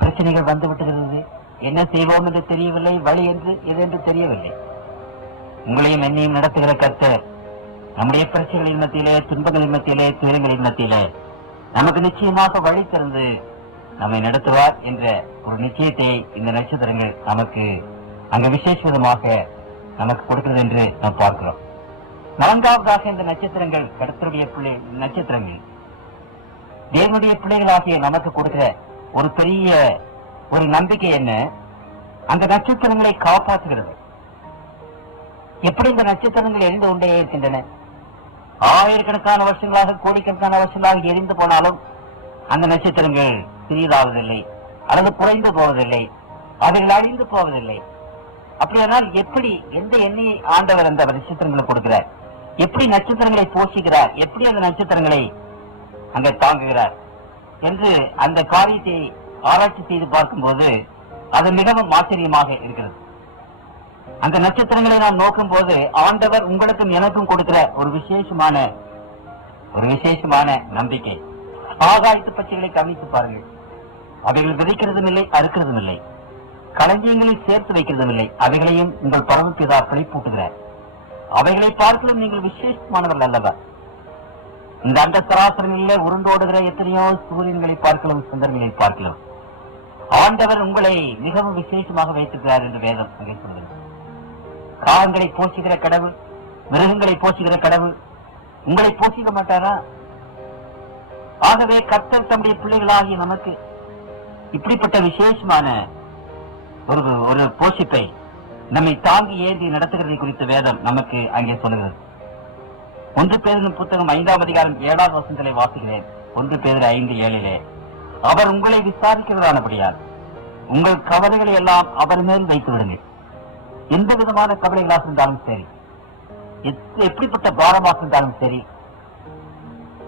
பிரச்சனைகள் வந்து விட்டுகிறது. என்ன செய்வோம் என்று தெரியவில்லை, வழி என்று எதென்று தெரியவில்லை. உங்களையும் என்னையும் நடத்துகிற கர்த்தர் நம்முடைய பிரச்சனைகளின் மத்தியிலே, துன்பங்களின் மத்தியிலே, துயரங்களின் மத்தியிலே நமக்கு நிச்சயமாக வழி திறந்து நம்மை நடத்துவார் என்ற ஒரு நிச்சயத்தை இந்த நட்சத்திரங்கள் நமக்கு அங்கு விசேஷ விதமாக நமக்கு கொடுக்கிறது என்று நாம் பார்க்கிறோம். 4வதாக இந்த நட்சத்திரங்கள் கர்த்தருடைய பிள்ளை நட்சத்திரங்கள் தேவனுடைய பிள்ளைகளாகிய நமக்கு கொடுக்கிற ஒரு பெரிய ஒரு நம்பிக்கை என்ன? அந்த நட்சத்திரங்களை காப்பாற்றுகிறது. எப்படி இந்த நட்சத்திரங்கள் எரிந்து கொண்டே இருக்கின்றன? ஆயிரக்கணக்கான வருஷங்களாக, கோடிக்கணக்கான வருஷங்களாக எரிந்து போனாலும் அந்த நட்சத்திரங்கள் சிறியதாவதில்லை அல்லது குறைந்து போவதில்லை, அவைகள் அழிந்து போவதில்லை. அப்படியானால் எப்படி, எந்த எண்ணெயை ஆண்டவர் அந்த நட்சத்திரங்களை கொடுக்கிறார்? எப்படி நட்சத்திரங்களை போஷிக்கிறார்? எப்படி அந்த நட்சத்திரங்களை அங்கே தாங்குகிறார் என்று அந்த காரியத்தை ஆராய்ச்சி செய்து பார்க்கும்போது அது மிகவும் ஆச்சரியமாக இருக்கிறது. அந்த நட்சத்திரங்களை நாம் நோக்கும் போது ஆண்டவர் உங்களுக்கும் எனக்கும் கொடுக்கிற ஒரு விசேஷமான நம்பிக்கை. ஆகாயத்து பட்சிகளை கவனித்து பாருங்கள். அவைகள் விதைக்கிறதும் இல்லை, அறுக்கிறதும் இல்லை, களஞ்சியங்களில் சேர்த்து வைக்கிறதும் இல்லை. அவைகளையும் உங்கள் பரமபிதா பிழைப்பூட்டுகிறார். அவைகளை பார்க்கலும் நீங்கள் விசேஷமானவர்கள் அல்லவா? இந்த அண்ட சராசரங்களிலே உருண்டோடுகிற எத்தனையோ சூரியன்களை பார்க்கலாம், சுந்தரங்களை பார்க்கலாம். ஆண்டவர் உங்களை மிகவும் விசேஷமாக வைத்திருக்கிறார் என்று வேதம் அங்கே சொல்கிறது. காகங்களை போஷிக்கிற கடவுள், மிருகங்களை போஷிக்கிற கடவுள் உங்களை போஷிக்க மாட்டாரா? ஆகவே கர்த்தர் தம்முடைய பிள்ளைகளாகிய நமக்கு இப்படிப்பட்ட விசேஷமான ஒரு போஷிப்பை நம்மை தாங்கி ஏந்தி நடத்துகிறதை குறித்த வேதம் நமக்கு அங்கே சொல்லுகிறது. 1 பேதுரு புத்தகம் 5ஆம் அதிகாரம் 7ஆம் வசனத்திலே வாசிக்கிறேன். 1 பேதுரு 5:7 அவர் உங்களை விசாரிக்கிறதானபடியால் உங்கள் கவலைகளை எல்லாம் அவர் மேல் வைத்து விடுங்கள். எந்த விதமான கவலைகளாக இருந்தாலும் சரி, எப்படிப்பட்ட பாரமாக இருந்தாலும் சரி,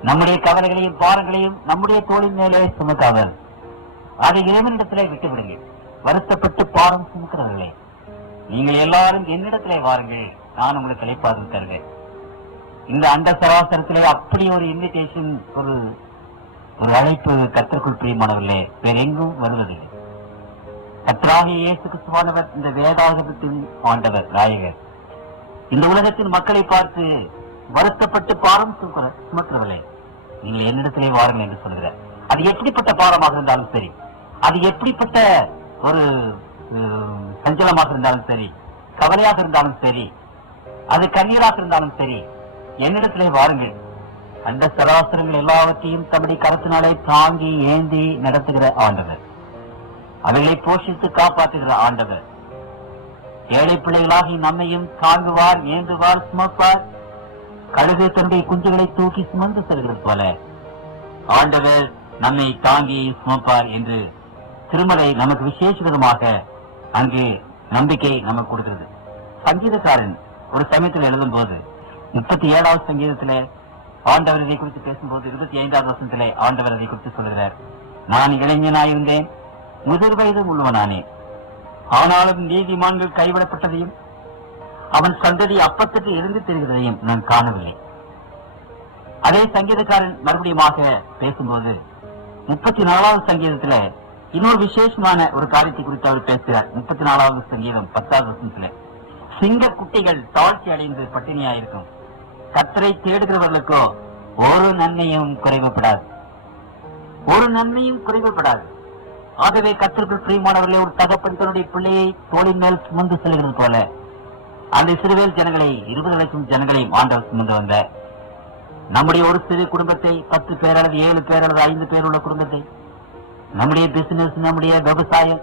நம்முடைய கவலைகளையும் பாரங்களையும் நம்முடைய தோளின் மேலே சுமக்காமல் அதை இறைவனிடத்திலே விட்டு விடுங்கள். வருத்தப்பட்டு பாரம் சுமக்கிறவர்களே, நீங்கள் எல்லாரும் என்னிடத்திலே வாருங்கள், நான் உங்களுக்கு இளைப்பாறுதல் தருவேன். இந்த அண்ட சராசரத்திலே அப்படி ஒரு இன்விடேஷன், ஒரு அழைப்பு கர்த்தருக்குள் பிரியமானவர்களே வேற எங்கும் வருவதில்லை. கர்த்தராகிய இயேசு கிறிஸ்துவானவர், இந்த வேதாகமத்தின் ஆண்டவர் நாயகர், இந்த உலகத்தின் மக்களை பார்த்து வருத்தப்பட்டு பாரம் சுமக்கிறவர்களே, நீங்கள் என்னிடத்திலே வாருங்கள் என்று சொல்கிறார். அது எப்படிப்பட்ட பாரமாக இருந்தாலும் சரி, அது எப்படிப்பட்ட ஒரு சஞ்சலமாக இருந்தாலும் சரி, கவலையாக இருந்தாலும் சரி, அது கண்ணீராக இருந்தாலும் சரி, என்னிடத்திலே வாருங்கள். அந்த சராசரங்கள் எல்லாவற்றையும் தம்முடைய கருத்தினாலே தாங்கி ஏந்தி நடத்துகிற ஆண்டவர், அவைகளை போஷித்து காப்பாற்றுகிற ஆண்டவர், ஏழை பிள்ளைகளாகி நம்மையும் தாங்குவார், ஏந்துவார், சுமப்பார். கழுகு தன்னுடைய குஞ்சுகளை தூக்கி சுமந்து செல்கிறது போல ஆண்டவர் நம்மை தாங்கி சுமப்பார் என்று திருமலை நமக்கு விசேஷ விதமாக அங்கு நம்பிக்கை நமக்கு கொடுக்கிறது. சங்கீதக்காரன் ஒரு சமயத்தில் எழுதும் போது 37வது சங்கீதத்திலே ஆண்டவர் இதை குறித்து பேசும்போது 25வது வசனத்திலே ஆண்டவர் அதை குறித்து சொல்கிறார். நான் இளைஞனாயிருந்தேன், முதிர் வயது உள்ளவனானே, ஆனாலும் நீதிமான்கள் கைவிடப்பட்டதையும் அவன் சந்ததி அப்பத்துக்கு இருந்து தெரிகிறதையும் நான் காணவில்லை. அதே சங்கீதக்காரன் மறுபடியுமாக பேசும்போது 34வது சங்கீதத்துல இன்னொரு விசேஷமான ஒரு காரியத்தை குறித்து அவர் பேசுகிறார். 34வது சங்கீதம் 10வது வசனத்துல, சிங்க குட்டிகள் தாழ்ச்சி அடைந்து பட்டினியாயிருக்கும், கர்த்தரை தேடுகிறவர்களுக்கோ ஒரு நன்மையும் குறைவுபடாது, ஒரு நன்மையும் குறைவுபடாது. ஆகவே கர்த்தருக்குள் பிரியமானவர்களே, ஒரு தகப்பன் தன்னுடைய பிள்ளையை தோளின் மேல் சுமந்து செல்கிறது போல அந்த இஸ்ரவேல் ஜனங்களை, 20 லட்சம் ஜனங்களையும் ஆண்டவர் சுமந்து வந்த நம்முடைய ஒரு சிறு குடும்பத்தை, 10 பேர் அல்லது 7 பேர் அல்லது 5 பேர் உள்ள குடும்பத்தை, நம்முடைய பிசினஸ், நம்முடைய விவசாயம்,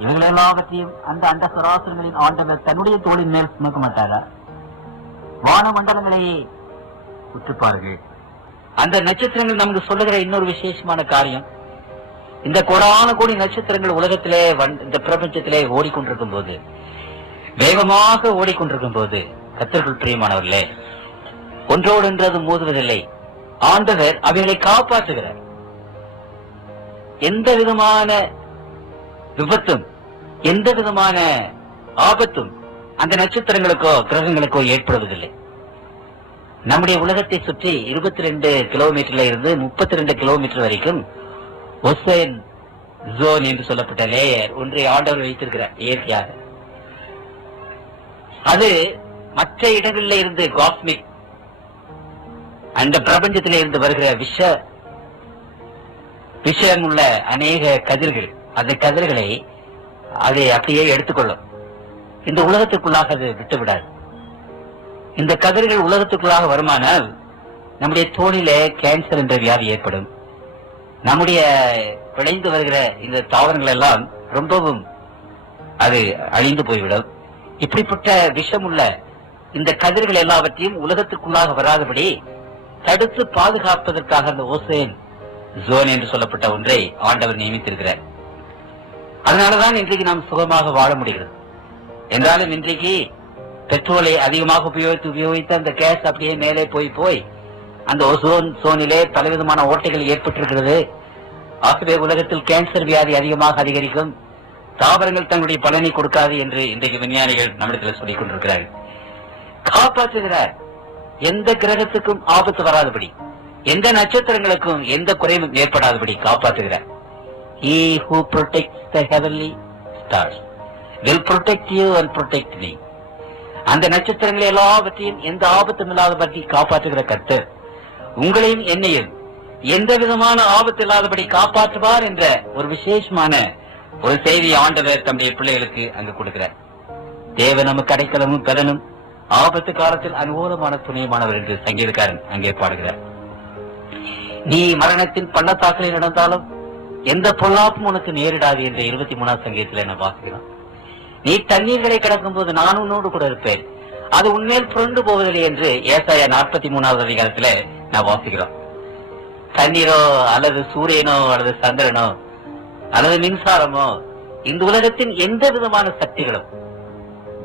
இவைகள் எல்லாவற்றையும் அந்த அண்ட சராசரங்களின் ஆண்டவர் தன்னுடைய தோளின் மேல் சுமக்க மாட்டாரா? வான மண்டலங்களையே உற்றுப்பார்கள். அந்த நட்சத்திரங்கள் நமக்கு சொல்லுகிற இன்னொரு விசேஷமான காரியம், இந்த கோடான கோடி நட்சத்திரங்கள் உலகத்திலே இந்த பிரபஞ்சத்திலே ஓடிக்கொண்டிருக்கும் போது, வேகமாக ஓடிக்கொண்டிருக்கும் போது, கர்த்தருக்குள் பிரியமானவர்களே, ஒன்றோடு என்றது மோதுவதில்லை. ஆண்டவர் அவைகளை காப்பாற்றுகிறார். எந்த விதமான விபத்தும், எந்த விதமான ஆபத்தும் அந்த நட்சத்திரங்களுக்கோ கிரகங்களுக்கோ ஏற்படுவதில்லை. நம்முடைய உலகத்தை சுற்றி 22 கிலோமீட்டர்ல இருந்து 32 கிலோமீட்டர் வரைக்கும் ஓசோன் ஜோன் என்று சொல்லப்பட்ட லேயர் ஒன்றை ஆண்டவர் வைத்திருக்கிறார் இயற்கையாக. அது மற்ற இடங்களில் இருந்து காஸ்மிக், அந்த பிரபஞ்சத்திலே இருந்து வருகிற விஷயம் உள்ள அநேக கதிர்கள், அந்த கதிர்களை அதை அப்படியே எடுத்துக்கொள்ளும். இந்த உலகத்துக்குள்ளாக அது விட்டுவிடாது. இந்த கதிர்கள் உலகத்துக்குள்ளாக வருமானால் நம்முடைய தோலிலே கேன்சர் என்ற வியாதி ஏற்படும். நம்முடைய விளைந்து வருகிற இந்த தாவரங்கள் எல்லாம் ரொம்பவும் அது அழிந்து போய்விடும். இப்படிப்பட்ட விஷமுள்ள இந்த கதிர்கள் எல்லாவற்றையும் உலகத்திற்குள்ளாக வராதபடி தடுத்து பாதுகாப்பதற்காக அந்த ஓசோன் ஜோன் என்று சொல்லப்பட்ட ஒன்றை ஆண்டவர் நியமித்திருக்கிறார். அதனாலதான் இன்றைக்கு நாம் சுகமாக வாழ முடிகிறது. என்றாலும் இன்றைக்கு பெட்ரோலை அதிகமாக உபயோகித்து அந்த கேஸ் அப்படியே மேலே போய் அந்த ஓசோன் சோனிலே பலவிதமான ஓட்டைகள் ஏற்பட்டிருக்கிறது. ஆகவே உலகத்தில் கேன்சர் வியாதி அதிகமாக அதிகரிக்கும், தாவரங்கள் தங்களுடைய பலனை கொடுக்காது என்று இன்றைக்கு விஞ்ஞானிகள் நம்மிடத்தில் சொல்லிக் கொண்டிருக்கிறார்கள். காப்பாற்றுகிறார். எந்த கிரகத்துக்கும் ஆபத்து வராதபடி, எந்த நட்சத்திரங்களுக்கும் எந்த குறைவும் ஏற்படாதபடி காப்பாற்றுகிறார். He who protects the heavenly stars will protect you and protect me. அந்த நட்சத்திரங்கள் எல்லாவற்றையும் எந்த ஆபத்தும் இல்லாதபடி காப்பாற்றுகிற கர்த்தர் உங்களையும் என்னையும் எந்த விதமான ஆபத்து இல்லாதபடி காப்பாற்றுவார் என்ற ஒரு விசேஷமான ஒரு செய்தி ஆண்டவர் தம்முடைய பிள்ளைகளுக்கு அங்கு கொடுக்கிறார். தேவன் நமக்கு அடைக்கலமும் பலனும் ஆபத்து காலத்தில் அனுகூலமான துணையமானவர் என்று சங்கீதக்காரன் அங்கே பாடுகிறார். நீ மரணத்தின் பள்ளத்தாக்கில் நடந்தாலும் எந்த பொல்லாப்பும் உனக்கு நேரிடாது என்று 23ஆம் சங்கீதத்தில் என்ன வாசிக்கிறோம். நீ தண்ணீர்களை கடக்கும் போது நான் உன்னோடு கூட இருப்பேன், அது உன்மேல் புரண்டு போவதில்லை என்று ஏசாயா 43ஆவது அதிகாரத்துல நான் வாசிக்கிறோம். தண்ணீரோ அல்லது சூரியனோ அல்லது சந்திரனோ அல்லது மின்சாரமோ இந்த உலகத்தின் எந்த விதமான சக்திகளும்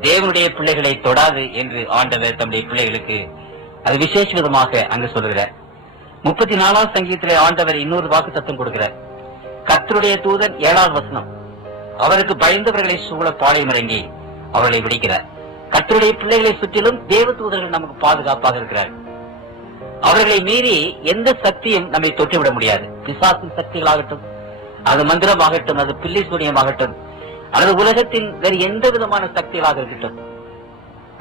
தேவனுடைய பிள்ளைகளை தொடாது என்று ஆண்டவர் தம்முடைய பிள்ளைகளுக்கு அது விசேஷ விதமாக அங்கு சொல்லுகிறார். 34ஆம் சங்கீதத்திலே ஆண்டவர் இன்னொரு வாக்கு தத்துவம் கொடுக்கிறார். கர்த்தருடைய தூதன் 7ஆம் வசனம், அவருக்கு பயந்தவர்களை சூழ பாளையம் இறங்கி அவர்களை விடுக்கிறார். கர்த்தருடைய பிள்ளைகளை சுற்றிலும் தேவ தூதர்கள் நமக்கு பாதுகாப்பாக இருக்கிறார். அவர்களை மீறி எந்த சக்தியும் நம்மை தொட்டுவிட முடியாது. பிசாசின் சக்திகளாகட்டும், அது மந்திரமாகட்டும், அது பில்லி சூனியமாகட்டும், அல்லது உலகத்தின் வேறு எந்த விதமான சக்திகளாக இருக்கட்டும்,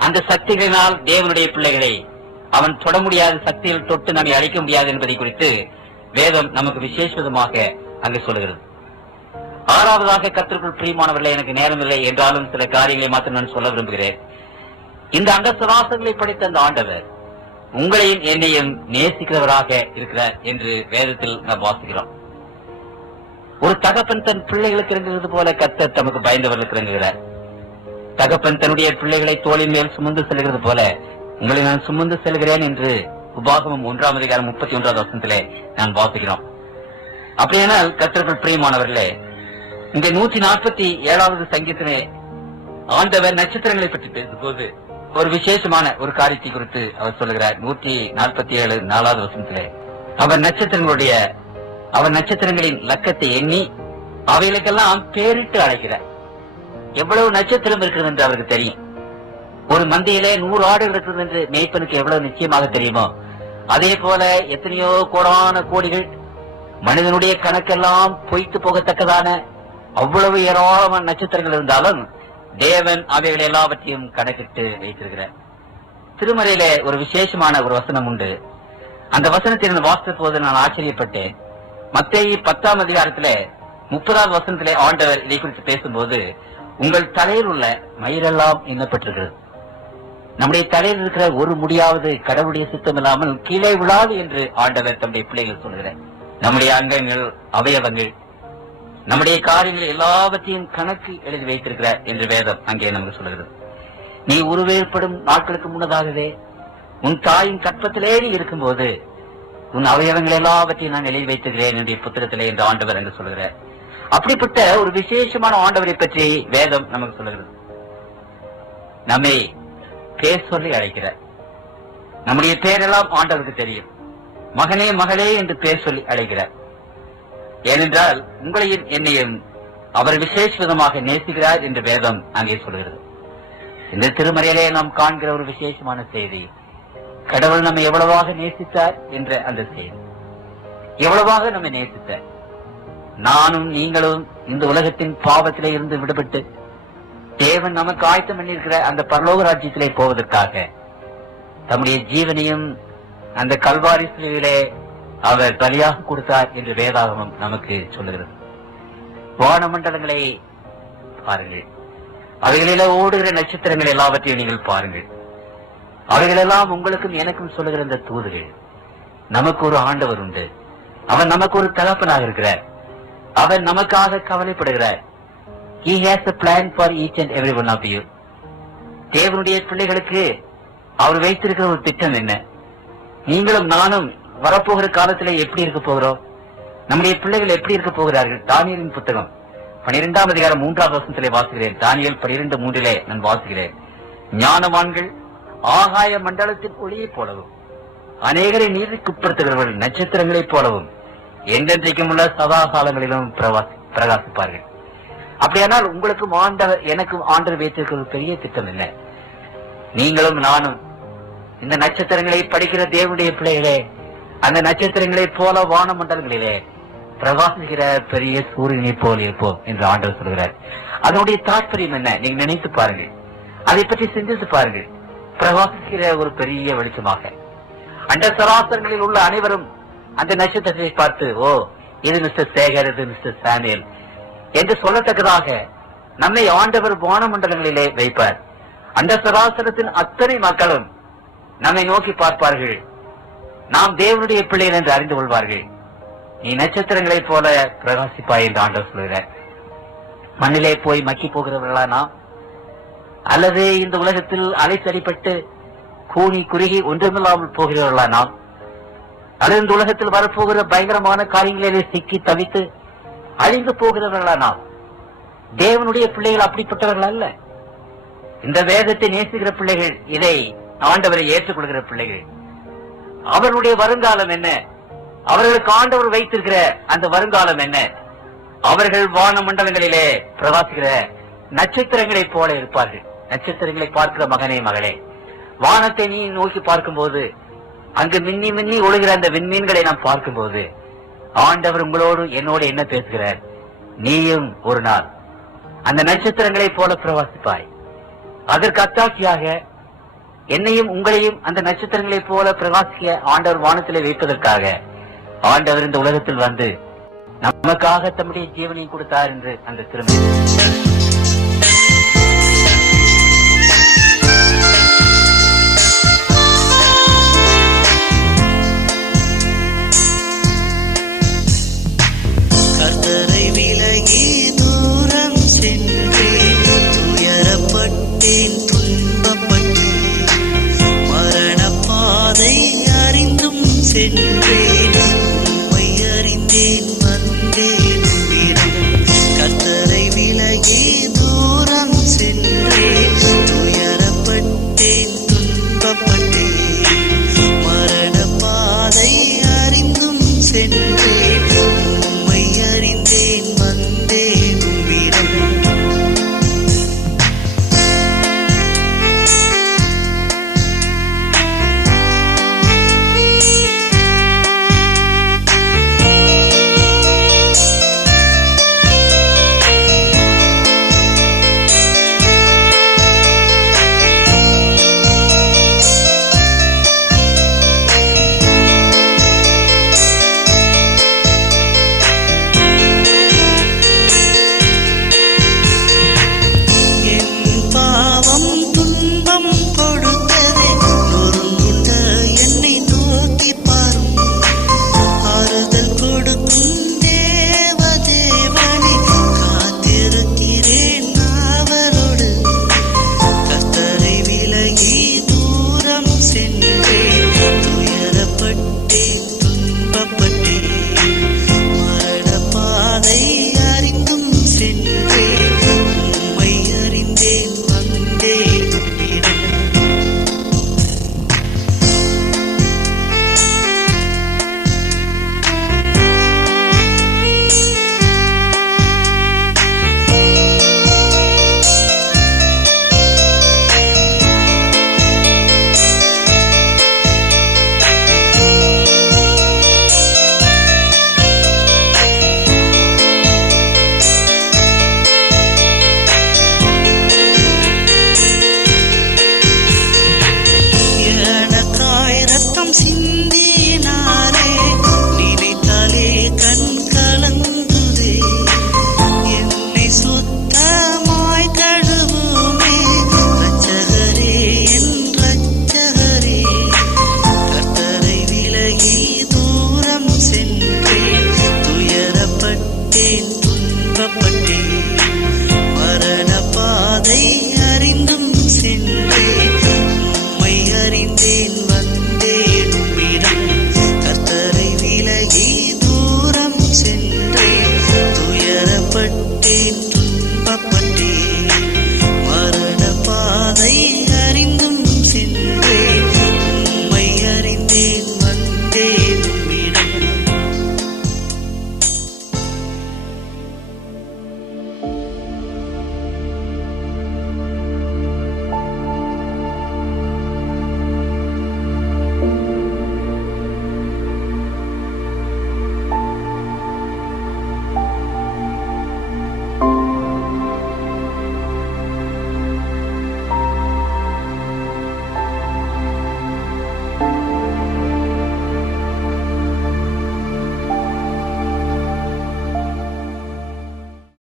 அந்த சக்திகளினால் தேவனுடைய பிள்ளைகளை அவன் தொட முடியாத சக்திகள் தொட்டு நம்மை அழிக்க முடியாது என்பதை குறித்து வேதம் நமக்கு விசேஷ விதமாக அங்கு சொல்லுகிறது. 6வதாக கர்த்தருக்குள் பிரியமானவர்களே, எனக்கு நேரமில்லை என்றாலும் சில காரியங்களை மாத்திரம் நான் சொல்ல விரும்புகிறேன். இந்த அண்ட சராசரங்களை படைத்த அந்த ஆண்டவர் உங்களையும் என்னையும் நேசிக்கிறவராக இருக்கிறார் என்று வேதத்தில் நாம் வாசிக்கிறோம். ஒரு தகப்பன் தன் பிள்ளைகளுக்கு இறங்குகிறது போல கர்த்தர் தமக்கு பயந்தவர்களுக்கு இறங்குகிறார். தகப்பன் தன்னுடைய பிள்ளைகளை தோளின் மேல் சுமந்து செல்கிறது போல உங்களை நான் சுமந்து செல்கிறேன் என்று உபாகமம் 1ஆம் அதிகாரம் 31வது வசனத்திலே நான் வாசிக்கிறோம். அப்படியானால் கர்த்தருக்குள் பிரியமானவர்களே, இந்த 147வது சங்கீதத்திலே ஆண்டவர் நட்சத்திரங்களை பற்றி பேசும்போது ஒரு விசேஷமான ஒரு காரியத்தை குறித்து அவர் சொல்லுகிறார். 147 4வது வசனத்திலே அவர் நட்சத்திரங்களின் லக்கத்தை எண்ணி அவைகளுக்கெல்லாம் பேரிட்டு அழைக்கிறார். எவ்வளவு நட்சத்திரம் இருக்கிறது என்று அவருக்கு தெரியும். ஒரு மந்தையிலே 100 ஆடுகள் இருக்கிறது என்று மேய்ப்பனுக்கு எவ்வளவு நிச்சயமாக தெரியுமோ, அதே போல எத்தனையோ கோடான கோடிகள் மனிதனுடைய கணக்கெல்லாம் பொய்த்து போகத்தக்கதான அவ்வளவு ஏராளமான நட்சத்திரங்கள் இருந்தாலும் தேவன் அவைகள் எல்லாவற்றையும் கணக்கிட்டு வைத்திருக்கிறார். திருமறையிலே ஒரு விசேஷமான ஒரு வசனம் உண்டு. அந்த வசனத்தை வாசித்த போது நான் ஆச்சரியப்பட்டேன். மத்தேயு 10ஆம் அதிகாரத்திலே 30வது வசனத்திலே ஆண்டவர் இதை குறித்து பேசும்போது, உங்கள் தலையில் உள்ள மயிரெல்லாம் எண்ணப்பட்டிருக்கிறது. நம்முடைய தலையில் இருக்கிற ஒரு முடியாவது கடவுளுடைய சித்தம் இல்லாமல் கீழே விழாது என்று ஆண்டவர் தம்முடைய பிள்ளைகள் சொல்கிறார். நம்முடைய அங்கங்கள், அவயவங்கள், நம்முடைய காரியங்கள் எல்லாவற்றையும் கணக்கு எழுதி வைத்திருக்கிறார் என்று வேதம் அங்கே நமக்கு சொல்கிறது. நீ உருவேற்படும் நாட்களுக்கு முன்னதாகவே உன் தாயின் கற்பத்திலே நீ இருக்கும்போது உன் அவயவங்கள் எல்லாவற்றையும் நான் எழுதி வைத்திருக்கிறேன் என்னுடைய புத்தகத்திலே என்று ஆண்டவர் என்று சொல்கிறார். அப்படிப்பட்ட ஒரு விசேஷமான ஆண்டவரை பற்றி வேதம் நமக்கு சொல்லுகிறது. நம்மை பேர் சொல்லி அழைக்கிறார். நம்முடைய பேரெல்லாம் ஆண்டவருக்கு தெரியும். மகனே மகளே என்று பேர் சொல்லி அழைக்கிறார். ஏனென்றால் உங்களையும் என்னையும் அவர் விசேஷ விதமாக நேசிக்கிறார் என்று வேதம் அங்கே சொல்கிறது. இந்த திருமறையிலே நாம் காண்கிற ஒரு விசேஷமான செய்தி, கடவுள் நம்மை எவ்வளவாக நேசித்தார் என்ற அந்த செய்தி. எவ்வளவாக நம்மை நேசித்தார். நானும் நீங்களும் இந்த உலகத்தின் பாவத்திலே இருந்து விடுபட்டு தேவன் நமக்கு ஆயத்தம் பண்ணியிருக்கிற அந்த பரலோக ராஜ்யத்திலே போவதற்காக தம்முடைய ஜீவனையும் அந்த கல்வாரி சிலுவையிலே அவர் பலியாக கொடுத்தார் என்று வேதாகமம் நமக்கு சொல்லுகிறது. வானமண்டலங்களை பாருங்கள், அவைகளில ஓடுகிற நட்சத்திரங்கள் எல்லாவற்றையும் நீங்கள் பாருங்கள். அவைகளெல்லாம் உங்களுக்கும் எனக்கும் சொல்லுகிற இந்த தூதுகள். நமக்கு ஒரு ஆண்டவர் உண்டு. அவன் நமக்கு ஒரு தகப்பனாக இருக்கிறார். அவன் நமக்காக கவலைப்படுகிறார். He has a plan for each and every one of you. தேவனுடைய பிள்ளைகளுக்கு அவர் வைத்திருக்கிற ஒரு திட்டம் என்ன? நீங்களும் நானும் வரப்போகிற காலத்திலே எப்படி இருக்க போகிறோம்? நம்முடைய பிள்ளைகள் எப்படி இருக்க போகிறார்கள்? தானியேலின் புத்தகம் 12ஆம் அதிகாரம் 3ஆம் வசனத்திலே வாசிக்கிறேன். தானியேல் 12:3 நான் வாசிக்கிறேன். ஞானவான்கள் ஆகாய மண்டலத்தின் ஒளியைப் போலவும் அநேகரை நீதிக்குட்படுத்துகிறவர்கள் நட்சத்திரங்களைப் போலவும் என்றென்றைக்கும் உள்ள சதா காலங்களிலும் பிரகாசிப்பார்கள். அப்படியானால் உங்களுக்கும் ஆண்டவர் எனக்கும் ஆண்டவர் வைத்திருக்கிற ஒரு பெரிய திட்டம் என்ன? நீங்களும் நானும் இந்த நட்சத்திரங்களை படிக்கிற தேவனுடைய பிள்ளைகளே, அந்த நட்சத்திரங்களை போல வான மண்டலங்களிலே பிரகாசிக்கிற பெரிய சூரியனை போல் இருப்போம் என்று ஆண்டவர் சொல்கிறார். அதனுடைய தாற்பயம் என்ன? நீங்க நினைத்து பாருங்கள், அதை பற்றி சிந்தித்து பாருங்கள். பிரகாசிக்கிற ஒரு பெரிய வெளிச்சமாக அண்ட சராசரங்களில் உள்ள அனைவரும் அந்த நட்சத்திரத்தை பார்த்து, ஓ இது மிஸ்டர் சேகர், இது மிஸ்டர் சாமுவேல் என்று சொல்லத்தக்கதாக நம்மை ஆண்டவர் வான மண்டலங்களிலே வைப்பார். அந்த சராசரத்தின் அத்தனை மக்களும் நம்மை நோக்கி பார்ப்பார்கள். நாம் தேவனுடைய பிள்ளைகள் என்று அறிந்து கொள்வார்கள். நீ நட்சத்திரங்களைப் போல பிரகாசிப்பாய் என்று ஆண்டவர் சொல்கிறார். மண்ணிலே போய் மக்கி போகிறவர்களா நாம்? அல்லது இந்த உலகத்தில் அலைச்சடிப்பட்டு கூனி குறுகி ஒன்றுமில்லாமல் போகிறவர்களா நாம்? அல்லது இந்த உலகத்தில் வரப்போகிற பயங்கரமான காரியங்களிலே சிக்கி தவித்து அழிந்து போகிறவர்களா நாம்? தேவனுடைய பிள்ளைகள் அப்படிப்பட்டவர்கள் அல்ல. இந்த வேதத்தை நேசிக்கிற பிள்ளைகள், இதை ஆண்டவரை ஏற்றுக்கொள்கிற பிள்ளைகள். அவர்களுடைய வருங்காலம் என்ன? அவர்களுக்கு ஆண்டவர் வைத்திருக்கிற அந்த வருங்காலம் என்ன? அவர்கள் வான மண்டலங்களிலே பிரகாசிக்கிற நட்சத்திரங்களைப் போல இருப்பார்கள். நட்சத்திரங்களை பார்க்கிற மகனே மகளே, வானத்தை நீ நோக்கி பார்க்கும்போது, அங்கு மின்னி மின்னி ஒழுகிற அந்த விண்மீன்களை நாம் பார்க்கும்போது, ஆண்டவர் உங்களோடு என்னோடு என்ன பேசுகிறார்? நீயும் ஒரு நாள் அந்த நட்சத்திரங்களைப் போல பிரகாசிப்பாய். அதற்கு அத்தாட்சியாக என்னையும் உங்களையும் அந்த நட்சத்திரங்களைப் போல பிரகாசிக்க ஆண்டவர் வானத்திலே வைப்பதற்காக ஆண்டவர் இந்த உலகத்தில் வந்து நமக்காக தம்முடைய ஜீவனை கொடுத்தார் என்று அந்த திருமணி கர்த்தரை விலகி தூரம் சென்றேன், துயரப்பட்டேன், துன்பப்பட்டேன், மரண பாதை அறிந்தும் சென்றேன், உம்மை அறிந்தேன்